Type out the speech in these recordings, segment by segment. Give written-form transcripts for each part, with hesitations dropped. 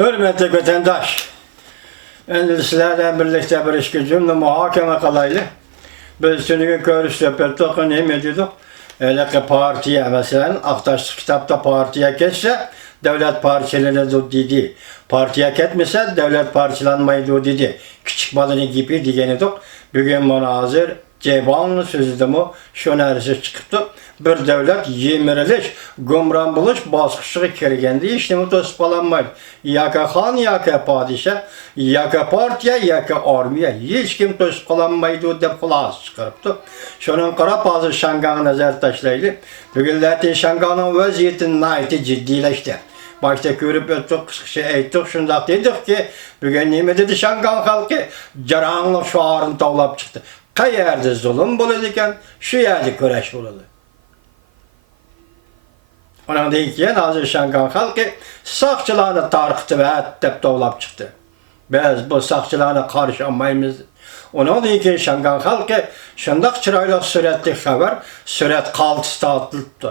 Hürmetli vatandaş, endi sizlerden birlikte bir işki cümle muhakeme kalaylı. Biz tünügün görüştük, ettik, ne dedik? Öyle ki partiye, mesela Aktaş kitapta partiye geçse, devlet parçalanır dedi. Partiye ketmese, devlet parçalanmaydı dedi. Küçük balını gibi diyenedik. Bugün bana hazır, cebanlı sözüdü mü, şönerisi çıktı. Bir devlet yemiriliş, gümran buluş, baskışlığı kergendi. İşte mutlaka bağlanmaydı. Yaka han, yaka padişah, yaka partiya, yaka armiya. Hiç kim tosqalanmaydı deb xulos chiqaribdi. Şunun qarab hozir Şanganı nazar tashlaylik. Bugunlardan Şanganın vaziyati nihoyatda jiddiyleşdi. Başta görüp ötük, kısa aytdik, şundaq dedik ki, bugün nima dedi Şangan xalqi? Jaranglik şuarını tavlab chiqdi. Qayerda zulm bo'ladi ekan, shu yerda kurash bo'ladi. Ondan keyin hozir Şangan xalqi saqchilarni tarqitib deb tavlab chiqdi. Biz bu saqchilarni qarshi olmaymiz. Ondan keyin Şangan xalqi shundoq chiroyli suratli xabar, surat qaltis tortilibdi.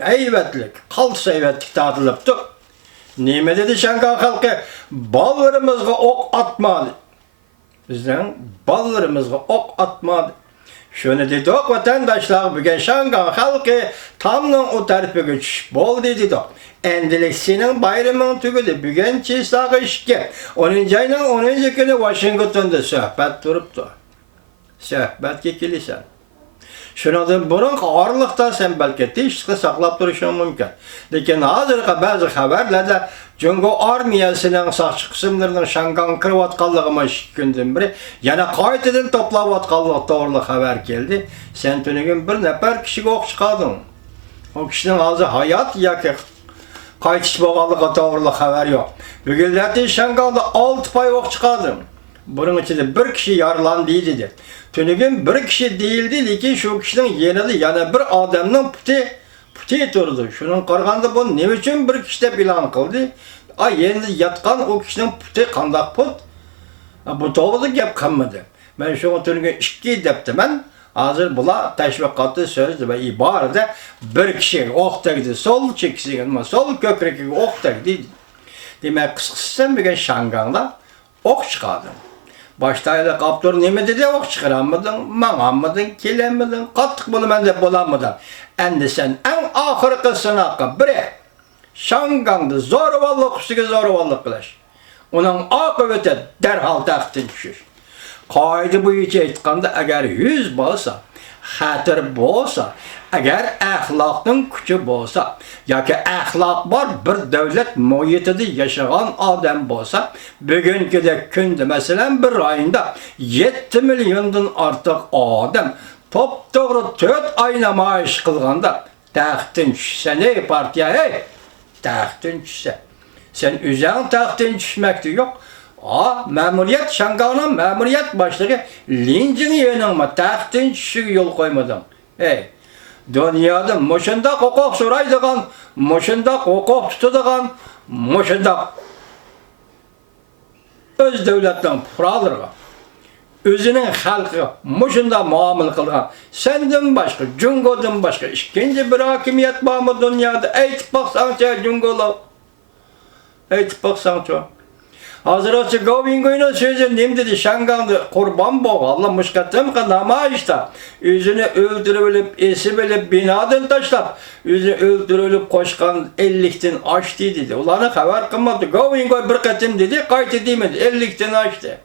Haybatlik, qaltis haybatlik tortilibdi. Nima dedi Şangan xalqi? Bolarimizga o'q atmadi. Bizden balalarımızga ok atmadı. Şunu dedik vatandaşlar, bugün Şangan halkı tamdan o tarafa geçiş bol dedik. Endilik senin bayramın tügüdü. Bugün çiğsağı işki. 10. ayının 10. günü Washington'da sohbet duruptu. Sohbet kekilisen. Şunadan burun ağırlıkta sen belki teşhisi saklap duruşun mümkün. Lekin hazırki bazı haberlerde Cungo armiyasının saqçı kısımlarının Şangan kırıp atqanlığıma gündün biri yana qaytadan toplab atqanlığı doğrulu haber geldi. Sen tünügün bir nefer kişiga ok çıqadın. O kişinin ağzı hayat yoki qaytish bo'lganligi doğrulu haber yok. Bugünlerden Şangan'da 6 pay ok çıqadın. Bunun içinde bir kişi yaralandı dedi. Tünügün bir kişi değildi, lekin şu kişinin yanında yana bir adamın puti turdu. Şunun qaraganda bu ne için bir kişi de plan qildi? Endi yatqan o kişinin puti qandaq put? Bu to'g'ri gap qilmadi. Men şunu tünügün 2 deptiman. Hozir bular tashviqotli so'z ve iborada bir kishi o'q tegdi, sol chekisiga, sol ko'kragiga o'q tegdi. Demak, qisqasi bugun Şangan'da o'q chiqadi. Baştayla kaptır nime dedi ok çıkaramadın, mağamadın, kelemedin, kattık bulman deb bulamadın. Endi sen en ahırkı sınaqı biri Şangan'da zorvallık üstüge zorvallık kılaş. Onun akıbeti derhal taxtın düşür. Qaydı bu içe aytqanda agar 100 bolsa, xatir bolsa, agar axloqning kuchi bolsa, yoki axloq bor bir davlat muhitida yashagan odam bolsa, bugünkidek kunda masalan bir oyda 7 milliondan ortiq odam to'g'ri 4 oy namoyish qilganda taxtdan tushsa, ne partiya taxtdan tushsa, sen o'zing taxtdan tushmakda yo'q. Memuriyet, Şangan'ın memuriyet başlığı Lincin yönüme taxtın düşüşü yol koymadan. Dünyada moşunda hukuk soraydıgan, moşunda hukuk tutuduğun, moşunda öz devletten pıralırga. Özünün halkı moşunda muamele kılgan. Senden başka, Cungo'dan başka, ikinci bir hakimiyet var mı dünyada? Eytip baksanca Cungo'la. Eytip baksanca. Hazırlıkçı Govingo'nun sözü nem dedi Şangan'da kurban boğ Allah muşkattım ki namayışta yüzünü öldürülüp esip binadan taşlap yüzünü öldürülüp koşkan 50'ten açtı dedi. Ulanı haber kılmadı. Govingo bir katım dedi kayıt demedi 50'ten açtı.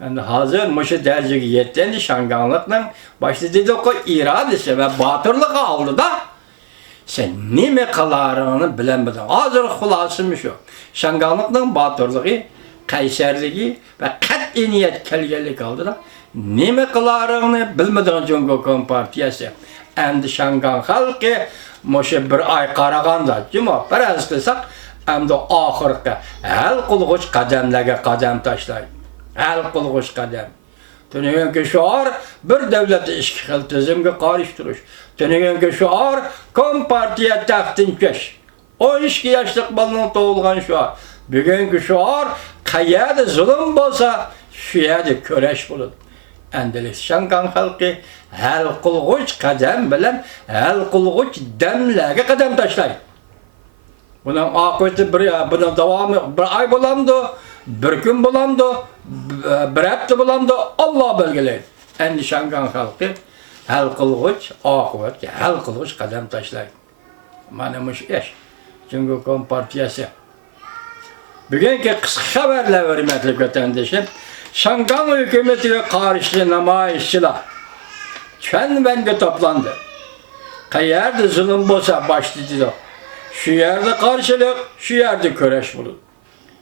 Yani hazır muşu dercigi yettendi Şanganlıkla başta dedi o iradesi ve batırlık aldı da sen nime kılarını bilemedin. Hazır xulasıymış o. Şanganlıkның batırlığı, kayserliği ve kat'iniyet kelgelik aldı da nime kılarını bilmedin Cungo Kompartiyası. Endi Şangan halkı moşu bir ay qaraganda, cuma biraz kılsak, endi ahırkı el qulğuç kademlere kadem taşlaydı. El qulğuç kadem. Tünügünki şuar bir devleti işgal tizimge karıştırış. Tünügünki şuar Kompartiya taxtın keş. 12 yaşlık balının doğulgan şuar. Bugünkü şuar qayerda zulüm bolsa şu yerde köreş bulur. Endilik Şangan halkı el qulğuç kadem bilen el qulğuç demlere kadem taşlaydı. Bunun akıbeti bunun devamı bir ay bulamdı, bir gün bulamdı, bir hafta bulamdı, Allah belgeleydi. Endi Şangan halkı hal kılgıç, akıbet, hal kılgıç kadem taşlaydı. Manımış eş. Çünkü Kompartiyası. Bugünkü kısa haberler hürmetli vatandaşım. Şangan hükümetiyle karşı namayişçiler Çenvenge toplandı. Yerde zulüm bolsa başladı. Şu yerde karşılık, şu yerde köreş bulun.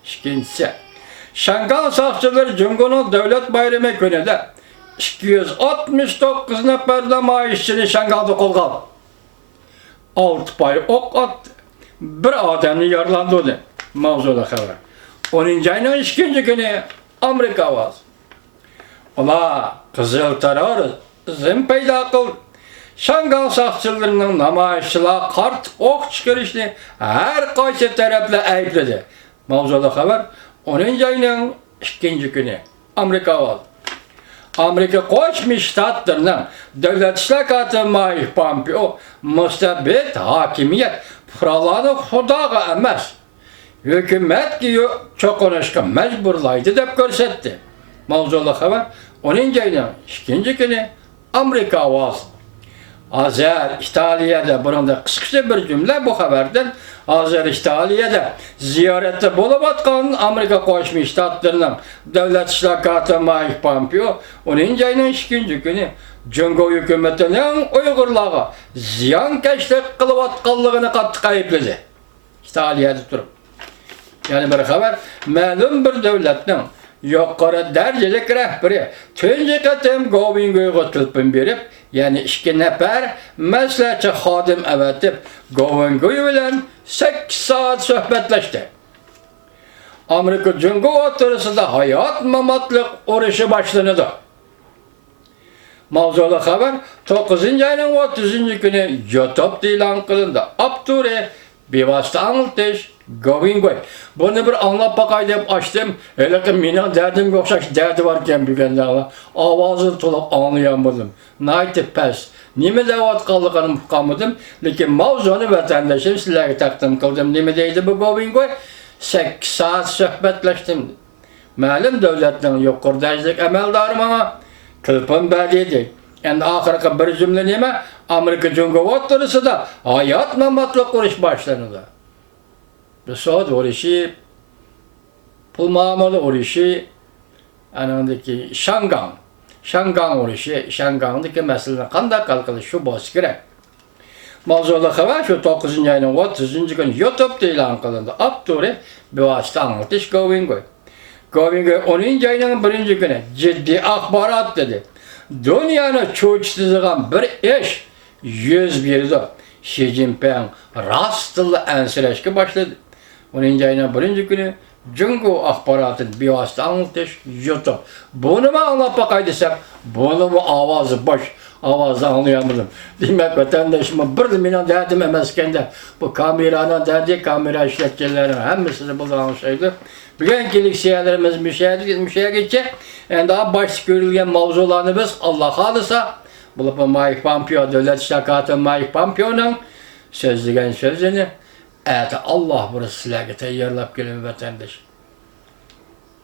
İkincisi, Şangan sakçıları Cumhur'un devlet bayramı günüde 269 nefer namayişçini Şangan'da kolga aldı. 6 pay ok attı. Bir adamı yaralandı o da. Mavzuda haber. 10. ayının 2. günü Amerika var. Ola Kızıl terör zim peyda kıl. Şangan sakçılarının namayişçiler kart ok çıkarışını her kaysi tarafla ayıpladı. Mavzuda haber 10. ayının 2. günü Amerika var. Amerika Koçmuş Ştatlarının devlet işlakatı Mike Pompeo müstabit hakimiyet fıraladı hudağa emez. Hükümet ki çok konuşka mecburlaydı dep görsetti. Mavzulu haber 10. ayının 2. günü Amerika var. Azer İtalya'da bunun da kısaca bir cümle bu haberden Azer İtalya'da ziyarette bulup atkan Amerika Koçmuş Ştatlarının devlet işlakatı Mike Pompeo 10. ayının 2. günü Cumhur hükümetinin Uygurlara ziyankeşlik kılıp atkanlığını katı ayıpladı. İtalya'da durup. Yani bir haber, məlum bir devletin yukarı derecelik rehberi tünce katım Govingo'ya tılpın berip, yani 2 nefer mesleğçi hadim evetip Govingo'yu bilen 8 saat sohbetleşti. Amerika Cumhur oturusunda hayat mamatlık uğraşı başlandı. Mavzulu haber 9. ayının 30. günü YouTube ilan kılındı. Abdure bir vasıta anıltış Govingoy. Bunu bir anlap bakay deyip açtım. Hele ki mina derdim yoksa derdi varken bir genlerle avazı tulup anlayamadım. Naytı pes. Nime devat kaldıkanım kalmadım. Lakin mavzunu vatandaşım sizlere takdim kıldım. Nime deydi bu Govingoy? 8 saat sohbetleştim. Malum devletten yok kurdajlık emeldarım ama kılpın belliydi. Yani ahirka bir cümle nime? Amerika Cumhur oturusu da hayat mamatlık kuruş başlanıdı. Saat uğraşı, pul mamulu uğraşı, anındaki Şangan uğraşı, Şangan'daki meselenin kandak kalkalı şu boz gerek. Mavzulu haber şu 9. ayının 30. günü YouTube'da ilan kılındı. Abdure bir vasıta anlatış Govingoy. Govingoy 10. ayının 1. günü ciddi akbarat dedi. Dünyanın çoğuştuğun bir iş 101'de Xi Jinping rastlı enseleşke başladı. 10. ayının 1. günü Cumhur akbaratın bir vasıta anlatış YouTube. Bunu mu anlatmak desem, bunu mu avazı boş, avazı anlayamadım. Demek vatandaşıma bir milyon derdim emezken de bu kameranın derdi, kamera işletçilerinin hepsini bulduğum şeydi. Bugünkü şeylerimiz bir şeye geçecek. Yani daha baş görülgen mavzularını biz Allah halisa, bulup Mike Pompeo, devlet işlakatı Mike Pompeo'nun sözlügen sözünü, evet Allah burası silahı teyyarlap gelin vatandaş.